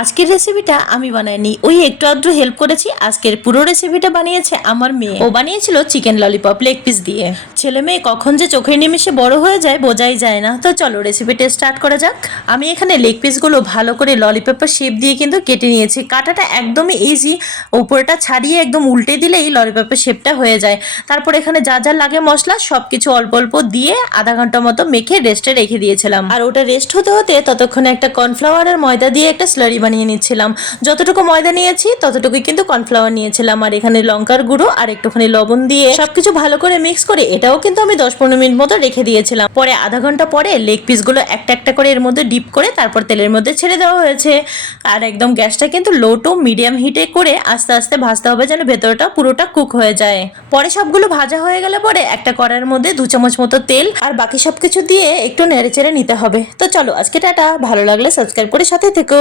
আজকের রেসিপিটা আমি বানাইনি, ওই একটু আধটু হেল্প করেছি। আজকের পুরো রেসিপিটা বানিয়েছে আমার মেয়ে। ও বানিয়েছিল চিকেন ললিপপ লেগ পিস দিয়ে। ছেলে মেয়ে কখন যে চোখের নিমেষে বড় হয়ে যায় বোঝাই যায় না। তো চলো রেসিপিটা স্টার্ট করা যাক। আমি এখানে লেগ পিসগুলো ভালো করে ললিপপের শেপ দিয়ে কিন্তু কেটে নিয়েছি। কাটাটা একদমই ইজি, উপরটা ছাড়িয়ে একদম উল্টে দিলেই ললিপপের শেপটা হয়ে যায়। তারপর এখানে যা যা লাগে মশলা সবকিছু অল্প অল্প দিয়ে আধা ঘন্টা মতো মেখে রেস্টে রেখে দিয়েছিলাম। আর ওটা রেস্ট হতে হতে ততক্ষণে একটা কর্নফ্লাওয়ার আর ময়দা দিয়ে একটা স্লারি বানিয়ে নিচ্ছিলাম। যতটুকু ময়দা নিয়েছি ততটুকুই কিন্তু কর্নফ্লাওয়ার নিয়েছিলাম। আর এখানে লঙ্কার গুঁড়ো আর একটুখানি লবণ দিয়ে সবকিছু ভালো করে মিক্স করে এটাও কিন্তু আমি 10-15 মিনিট মতো রেখে দিয়েছিলাম। পরে আধা ঘন্টা পরে লেগ পিসগুলো একটা একটা করে এর মধ্যে ডিপ করে তারপর তেলের মধ্যে ছেড়ে দেওয়া হয়েছে। আর একদম গ্যাসটা কিন্তু লো টু মিডিয়াম হিটে করে আস্তে আস্তে ভাজতে হবে যেন ভেতরটা পুরোটা কুক হয়ে যায়। পরে সবগুলো ভাজা হয়ে গেলে পরে একটা কড়াইয়ের মধ্যে 2 চামচ মতো তেল আর বাকি সবকিছু দিয়ে একটু নেড়ে চেড়ে নিতে হবে। তো চলো আজকে টাটা, ভালো লাগলে সাবস্ক্রাইব করে সাথে থেকো।